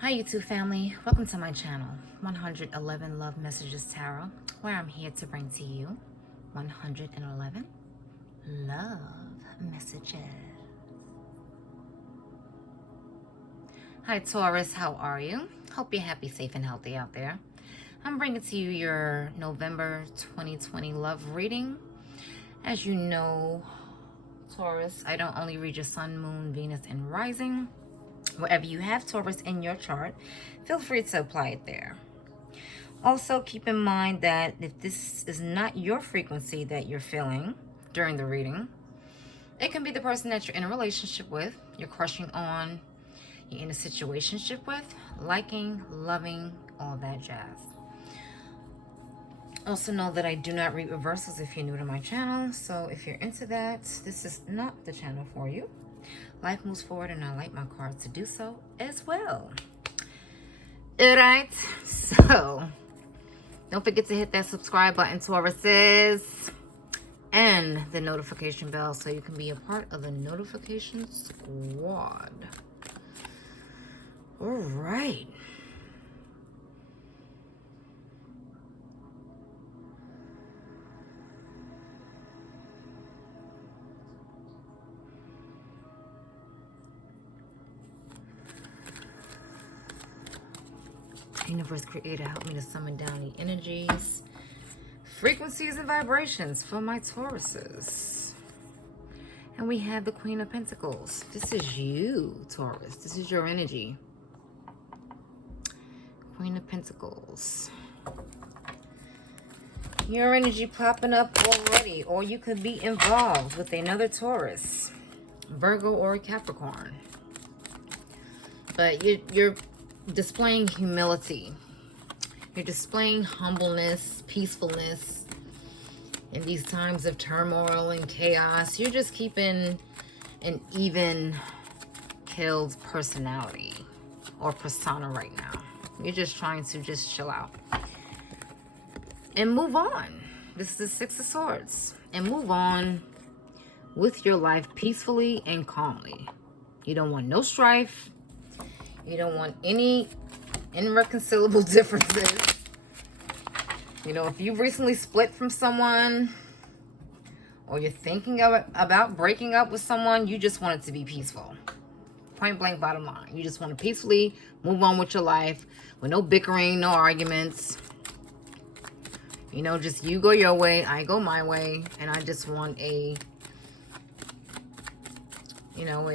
Hi YouTube family, welcome to my channel 111 Love Messages Tarot, where I'm here to bring to you 111 love messages. Hi Taurus, how are you? Hope you're happy, safe, and healthy out there. I'm bringing to you your November 2020 love reading. As you know, Taurus, I don't only read your sun, moon, Venus, and rising. Wherever you have Taurus in your chart, feel free to apply it there. Also, keep in mind that if this is not your frequency that you're feeling during the reading, it can be the person that you're in a relationship with, you're crushing on, you're in a situationship with, liking, loving, all that jazz. Also know that I do not read reversals if you're new to my channel, so if you're into that, this is not the channel for you. Life moves forward and I like my cards to do so as well. Alright, so don't forget to hit that subscribe button, Tauruses, and the notification bell so you can be a part of the notification squad. Alright. Universe Creator, help me to summon down the energies, frequencies, and vibrations for my Tauruses. And we have the Queen of Pentacles. This is you, Taurus. This is your energy. Queen of Pentacles. Your energy popping up already, or you could be involved with another Taurus, Virgo or Capricorn. But you're displaying humility. You're displaying humbleness, peacefulness in these times of turmoil and chaos. You're just keeping an even killed personality or persona right now. You're just trying to just chill out and move on. This is the Six of Swords. And move on with your life peacefully and calmly. You don't want no strife. You don't want any irreconcilable differences. You know, if you've recently split from someone or you're thinking about breaking up with someone, you just want it to be peaceful. Point blank, bottom line. You just want to peacefully move on with your life with no bickering, no arguments. You know, just you go your way, I go my way, and I just want a, you know,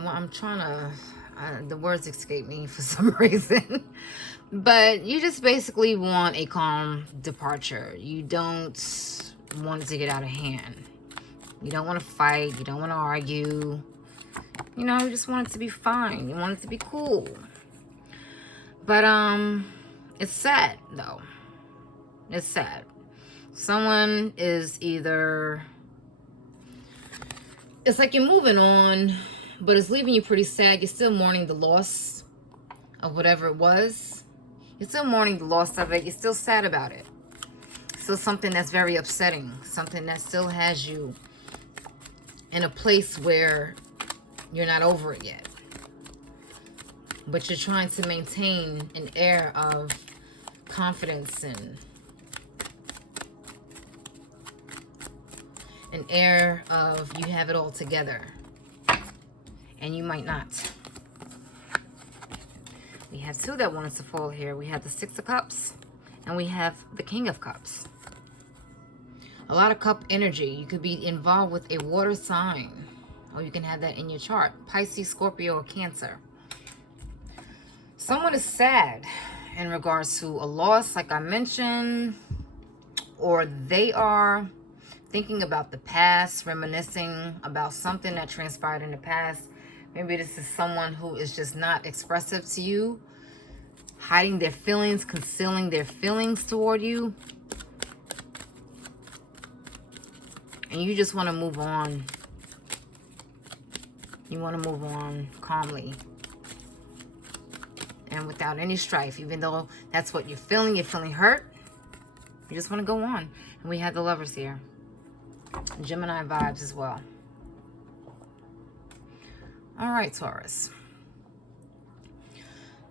I'm trying to, the words escape me for some reason. But you just basically want a calm departure. You don't want it to get out of hand. You don't want to fight. You don't want to argue. You know, you just want it to be fine. You want it to be cool. But, it's sad, though. It's sad. Someone is either... It's like you're moving on, but it's leaving you pretty sad. You're still mourning the loss of whatever it was. You're still mourning the loss of it. You're still sad about it. Still something that's very upsetting. Something that still has you in a place where you're not over it yet. But you're trying to maintain an air of confidence and an air of you have it all together, and you might not. We have two that wanted to fall here. We have the Six of Cups and we have the King of Cups. A lot of cup energy. You could be involved with a water sign, or you can have that in your chart. Pisces, Scorpio, or Cancer. Someone is sad in regards to a loss, like I mentioned, or they are thinking about the past, reminiscing about something that transpired in the past. Maybe this is someone who is just not expressive to you, hiding their feelings, concealing their feelings toward you. And you just want to move on. You want to move on calmly and without any strife, even though that's what you're feeling. You're feeling hurt. You just want to go on. And we have the Lovers here. Gemini vibes as well. All right, Taurus.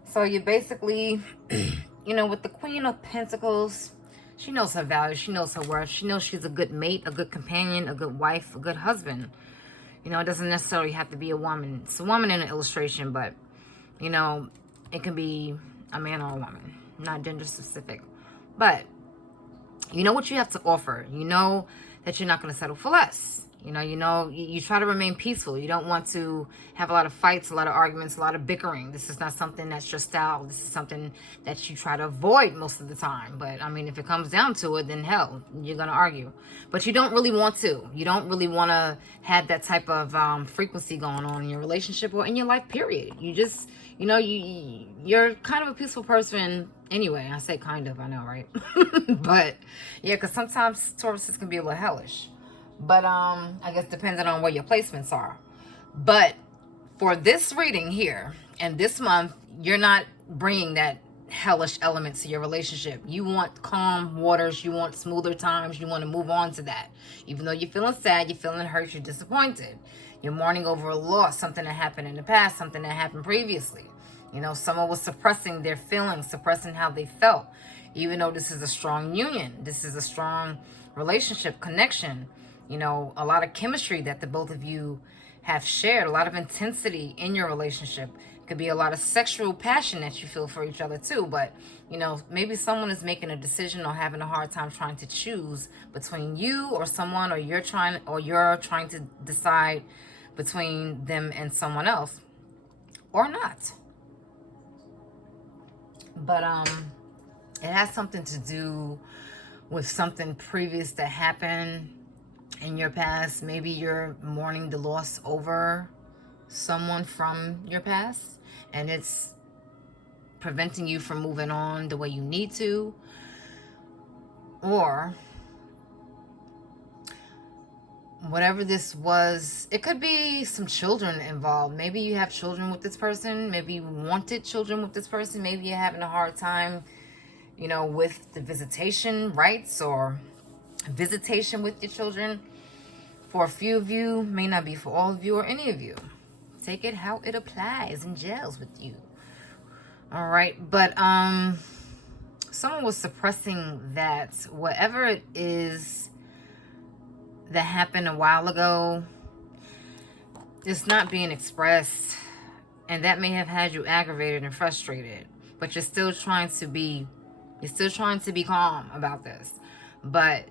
So you basically, you know, with the Queen of Pentacles, she knows her value. She knows her worth. She knows she's a good mate, a good companion, a good wife, a good husband. You know, it doesn't necessarily have to be a woman. It's a woman in an illustration, but, you know, it can be a man or a woman, not gender specific. But you know what you have to offer. You know that you're not going to settle for less. You try to remain peaceful. You don't want to have a lot of fights, a lot of arguments, a lot of bickering. This is not something that's your style. This is something that you try to avoid most of the time. But, I mean, if it comes down to it, then hell, you're going to argue. But you don't really want to. You don't really want to have that type of frequency going on in your relationship or in your life, period. You just, you're kind of a peaceful person anyway. I say kind of, I know, right? But, yeah, because sometimes Tauruses can be a little hellish. But I guess depending on where your placements are. But for this reading here and this month, you're not bringing that hellish element to your relationship. You want calm waters. You want smoother times. You want to move on to that. Even though you're feeling sad, you're feeling hurt, you're disappointed. You're mourning over a loss, something that happened in the past, something that happened previously. You know, someone was suppressing their feelings, suppressing how they felt. Even though this is a strong union, this is a strong relationship, connection. You know, a lot of chemistry that the both of you have shared, a lot of intensity in your relationship. It could be a lot of sexual passion that you feel for each other too. But, you know, maybe someone is making a decision or having a hard time trying to choose between you or someone, or you're trying to decide between them and someone else or not. But it has something to do with something previous that happened in your past. Maybe you're mourning the loss over someone from your past, and it's preventing you from moving on the way you need to. Or whatever this was, it could be some children involved. Maybe you have children with this person. Maybe you wanted children with this person. Maybe you're having a hard time, you know, with the visitation rights or visitation with your children. For a few of you, may not be for all of you or any of you. Take it how it applies and gels with you. All right, but someone was suppressing that whatever it is that happened a while ago, it's not being expressed, and that may have had you aggravated and frustrated. But you're still trying to be calm about this. But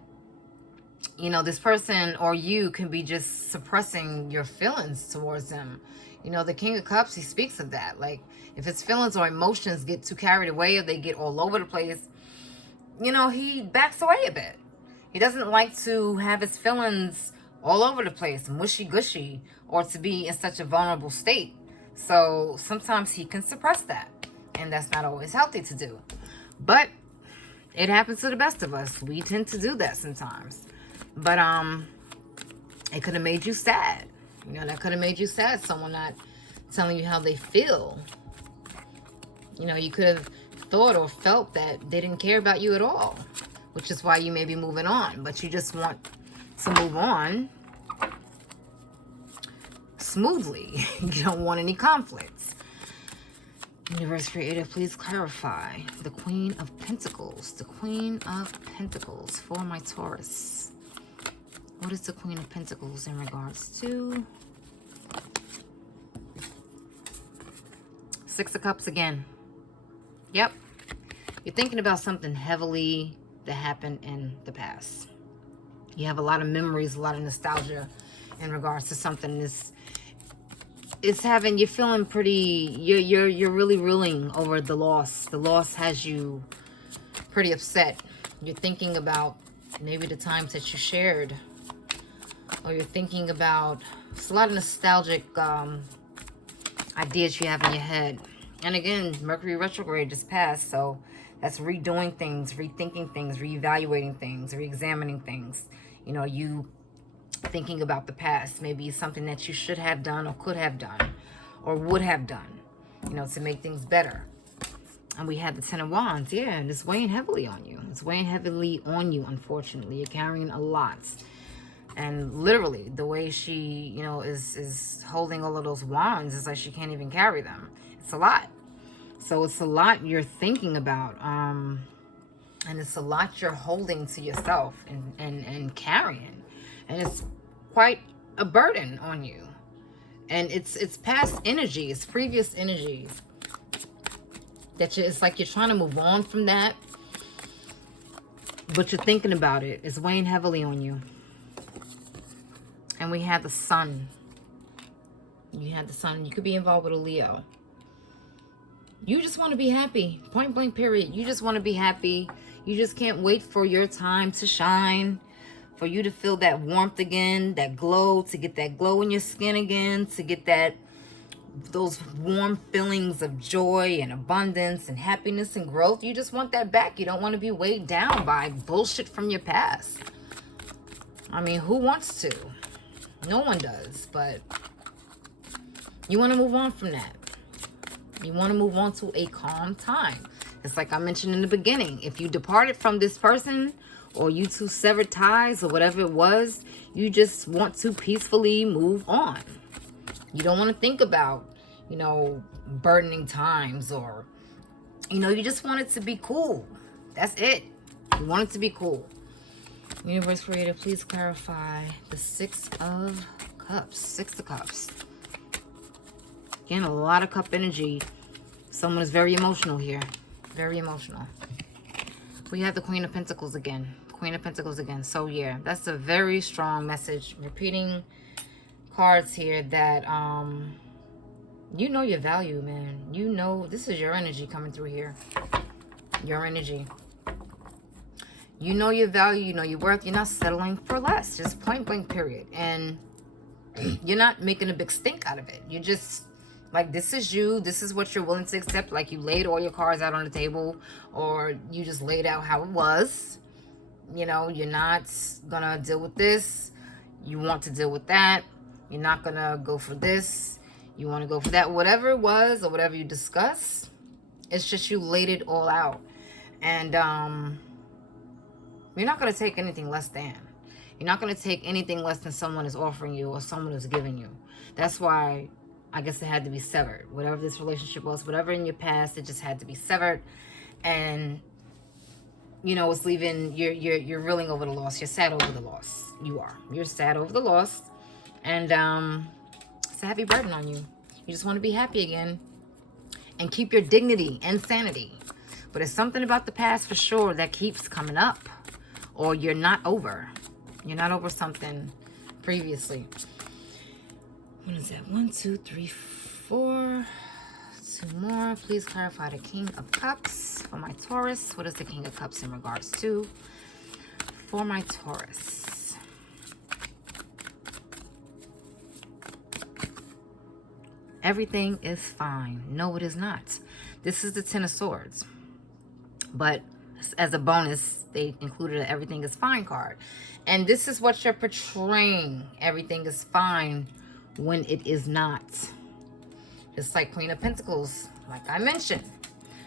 you know, this person or you can be just suppressing your feelings towards them. You know, the King of Cups, he speaks of that. Like, if his feelings or emotions get too carried away or they get all over the place, you know, he backs away a bit. He doesn't like to have his feelings all over the place, mushy-gushy, or to be in such a vulnerable state. So sometimes he can suppress that, and that's not always healthy to do. But it happens to the best of us. We tend to do that sometimes. But it could have made you sad. You know, that could have made you sad. Someone not telling you how they feel. You know, you could have thought or felt that they didn't care about you at all, which is why you may be moving on. But you just want to move on smoothly. You don't want any conflicts. Universe Creator, please clarify. The Queen of Pentacles. The Queen of Pentacles for my Taurus. What is the Queen of Pentacles in regards to? Six of Cups again. Yep. You're thinking about something heavily that happened in the past. You have a lot of memories, a lot of nostalgia in regards to something. It's having you feeling pretty. You're really reeling over the loss. The loss has you pretty upset. You're thinking about maybe the times that you shared. Or you're thinking about, it's a lot of nostalgic ideas you have in your head. And again, Mercury retrograde just passed, so that's redoing things, rethinking things, reevaluating things, reexamining things. You know, you thinking about the past, maybe something that you should have done or could have done or would have done, you know, to make things better. And we have the Ten of Wands, yeah, and it's weighing heavily on you. It's weighing heavily on you, unfortunately. You're carrying a lot. And literally, the way she, you know, is holding all of those wands, is like she can't even carry them. It's a lot. So it's a lot you're thinking about. And it's a lot you're holding to yourself and carrying. And it's quite a burden on you. And it's past energy. It's previous energies. It's like you're trying to move on from that. But you're thinking about it. It's weighing heavily on you. And we have the sun. You had the sun. You could be involved with a Leo. You just want to be happy. Point blank period. You just want to be happy. You just can't wait for your time to shine. For you to feel that warmth again. That glow. To get that glow in your skin again. To get those warm feelings of joy and abundance and happiness and growth. You just want that back. You don't want to be weighed down by bullshit from your past. I mean, who wants to? No one does, but you want to move on from that. You want to move on to a calm time. It's like I mentioned in the beginning. If you departed from this person, or you two severed ties, or whatever it was, you just want to peacefully move on. You don't want to think about, you know, burdening times, or, you know, you just want it to be cool. That's it. You want it to be cool. Universe Creator, please clarify the Six of Cups. Six of Cups. Again, a lot of cup energy. Someone is very emotional here. Very emotional. We have the Queen of Pentacles again. Queen of Pentacles again. So, yeah, that's a very strong message. Repeating cards here that, you know your value, man. You know, this is your energy coming through here. Your energy. You know your value, you know your worth. You're not settling for less. Just point blank period. And you're not making a big stink out of it. You're just like, this is you. This is what you're willing to accept. Like, you laid all your cards out on the table, or you just laid out how it was. You know, you're not gonna deal with this. You want to deal with that. You're not gonna go for this. You want to go for that. Whatever it was, or whatever you discuss, it's just you laid it all out. And you're not going to take anything less than. You're not going to take anything less than someone is offering you, or someone is giving you. That's why I guess it had to be severed. Whatever this relationship was, whatever in your past, it just had to be severed. And, you know, it's leaving, you're reeling over the loss. You're sad over the loss. You are. You're sad over the loss. And it's a heavy burden on you. You just want to be happy again. And keep your dignity and sanity. But it's something about the past for sure that keeps coming up. Or you're not over. You're not over something previously. What is that? 1, 2, 3, 4. 2 more. Please clarify the King of Cups for my Taurus. What is the King of Cups in regards to? For my Taurus. Everything is fine. No, it is not. This is the Ten of Swords. But as a bonus, they included an everything is fine card. And this is what you're portraying. Everything is fine when it is not. It's like Queen of Pentacles, like I mentioned.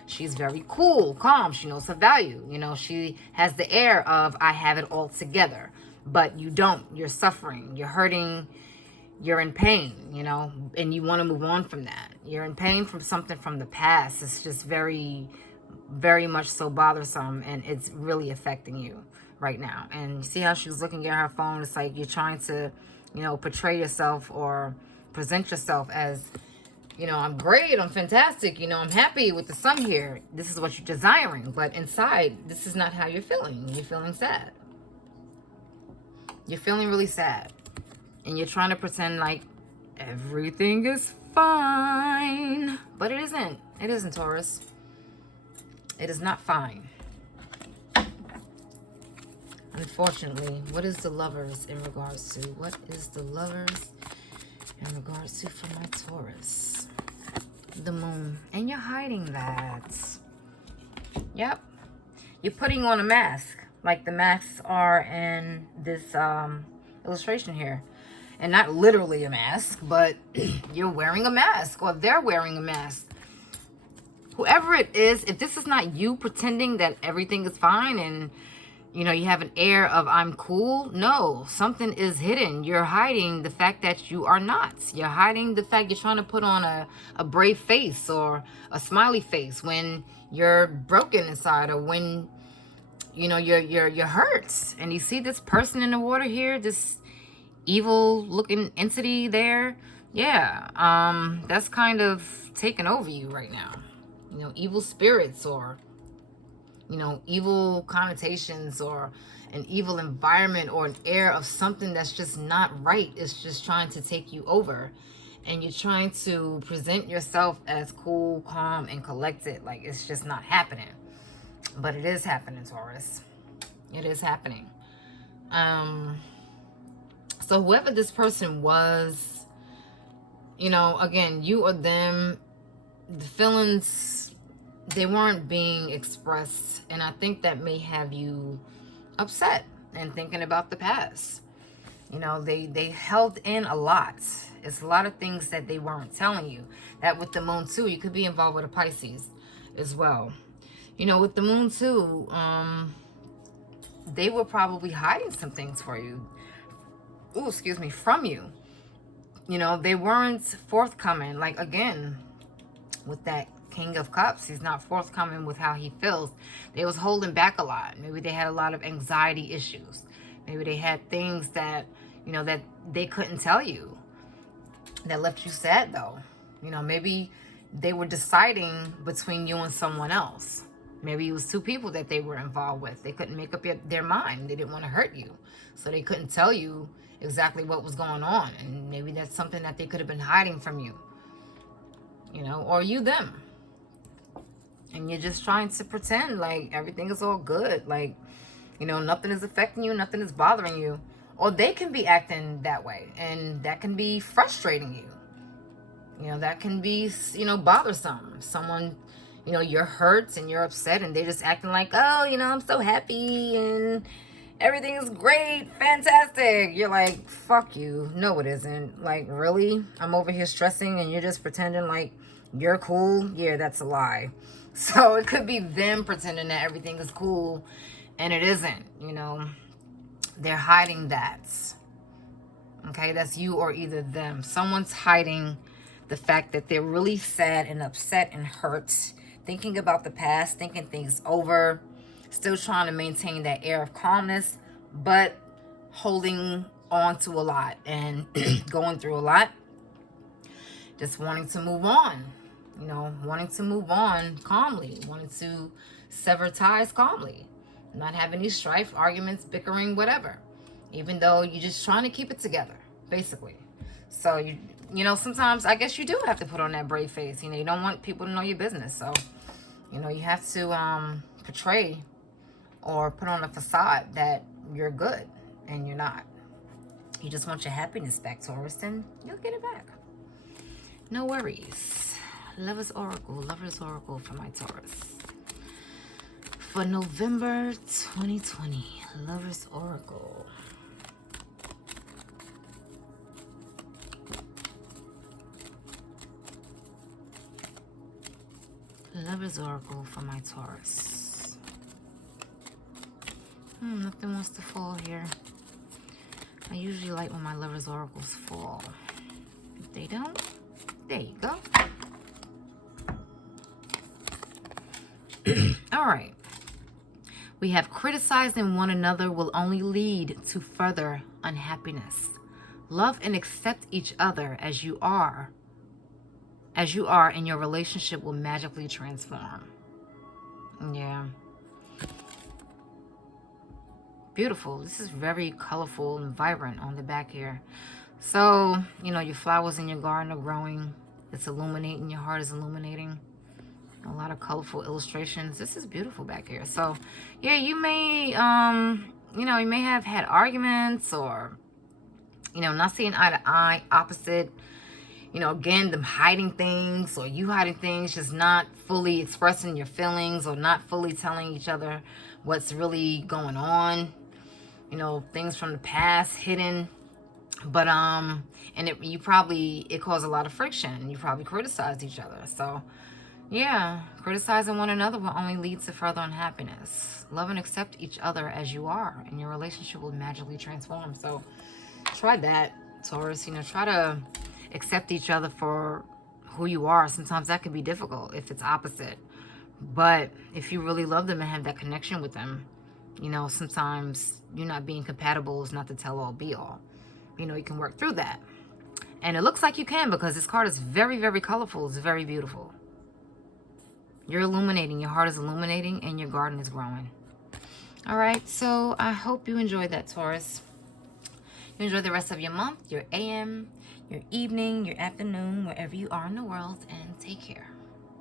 She's very cool, calm. She knows her value. You know, she has the air of, I have it all together. But you don't. You're suffering. You're hurting. You're in pain, you know, and you want to move on from that. You're in pain from something from the past. It's just very, very much so bothersome, and it's really affecting you right now. And you see how she's looking at her phone? It's like you're trying to, you know, portray yourself or present yourself as, you know, I'm great, I'm fantastic, you know, I'm happy with the sun here. This is what you're desiring. But inside, this is not how you're feeling. You're feeling sad. You're feeling really sad. And you're trying to pretend like everything is fine. But it isn't. It isn't, Taurus. It is not fine. Unfortunately, what is the Lovers in regards to? What is the Lovers in regards to for my Taurus? The Moon. And you're hiding that. Yep. You're putting on a mask. Like the masks are in this illustration here. And not literally a mask, but you're wearing a mask, or they're wearing a mask. Whoever it is, if this is not you pretending that everything is fine and, You know, you have an air of I'm cool. No, something is hidden. You're hiding the fact that you are not. You're hiding the fact you're trying to put on a brave face or a smiley face when you're broken inside, or when, you know, you're hurt. And you see this person in the water here, this evil looking entity there. Yeah, that's kind of taking over you right now. You know, evil spirits, or, you know, evil connotations, or an evil environment, or an air of something that's just not right. It's just trying to take you over, and you're trying to present yourself as cool, calm, and collected. Like, it's just not happening. But it is happening, Taurus. It is happening. So whoever this person was, you know, again, you or them, the feelings, they weren't being expressed. And I think that may have you upset and thinking about the past. You know, they held in a lot. It's a lot of things that they weren't telling you. That with the moon too, you could be involved with a Pisces as well. You know, with the moon too, they were probably hiding some things for you. Ooh, excuse me, from you. You know, they weren't forthcoming. Like, again, with that King of Cups, he's not forthcoming with how he feels. They was holding back a lot. Maybe they had a lot of anxiety issues. Maybe they had things that, you know, that they couldn't tell you, that left you sad though. You know, maybe they were deciding between you and someone else. Maybe it was two people that they were involved with. They couldn't make up their mind. They didn't want to hurt you, so they couldn't tell you exactly what was going on. And maybe that's something that they could have been hiding from you, you know, or you them. And you're just trying to pretend like everything is all good. Like, you know, nothing is affecting you, nothing is bothering you. Or they can be acting that way, and that can be frustrating you. You know, that can be, you know, bothersome. Someone, you know, you're hurt and you're upset, and they're just acting like, oh, you know, I'm so happy and everything is great, fantastic. You're like, fuck you. No, it isn't. Like, really? I'm over here stressing and you're just pretending like you're cool? Yeah, that's a lie. So it could be them pretending that everything is cool, and it isn't, you know. They're hiding that. Okay, that's you or either them. Someone's hiding the fact that they're really sad and upset and hurt, thinking about the past, thinking things over, still trying to maintain that air of calmness, but holding on to a lot and going through a lot, just wanting to move on, you know, wanting to move on calmly, wanting to sever ties calmly, not have any strife, arguments, bickering, whatever, even though you're just trying to keep it together, basically. So you know, sometimes I guess you do have to put on that brave face. You know, you don't want people to know your business. So, you know, you have to portray or put on a facade that you're good, and you're not. You just want your happiness back, Taurus, and you'll get it back. No worries. Lover's Oracle for my Taurus. For November 2020, Lover's Oracle. Lover's Oracle for my Taurus. Nothing wants to fall here. I usually like when my Lover's Oracles fall. If they don't, there you go. All right. We have criticizing one another will only lead to further unhappiness. Love and accept each other as you are, and your relationship will magically transform. Yeah. Beautiful. This is very colorful and vibrant on the back here. So, you know, your flowers in your garden are growing. It's illuminating. Your heart is illuminating. A lot of colorful illustrations. This is beautiful back here. So, yeah, you may, you know, you may have had arguments, or, you know, not seeing eye to eye, opposite. You know, again, them hiding things, or you hiding things, just not fully expressing your feelings, or not fully telling each other what's really going on. You know, things from the past hidden. But, and it caused a lot of friction. You probably criticized each other. So, Yeah, criticizing one another will only lead to further unhappiness. Love and accept each other as you are, and your relationship will magically transform. So try that, Taurus. You know, try to accept each other for who you are. Sometimes that can be difficult if it's opposite. But if you really love them and have that connection with them, you know, sometimes you not being compatible is not the tell all be all. You know, you can work through that. And it looks like you can, because this card is very, very colorful. It's very beautiful. You're illuminating. Your heart is illuminating and your garden is growing. All right. So I hope you enjoyed that, Taurus. You enjoy the rest of your month, your AM, your evening, your afternoon, wherever you are in the world. And take care.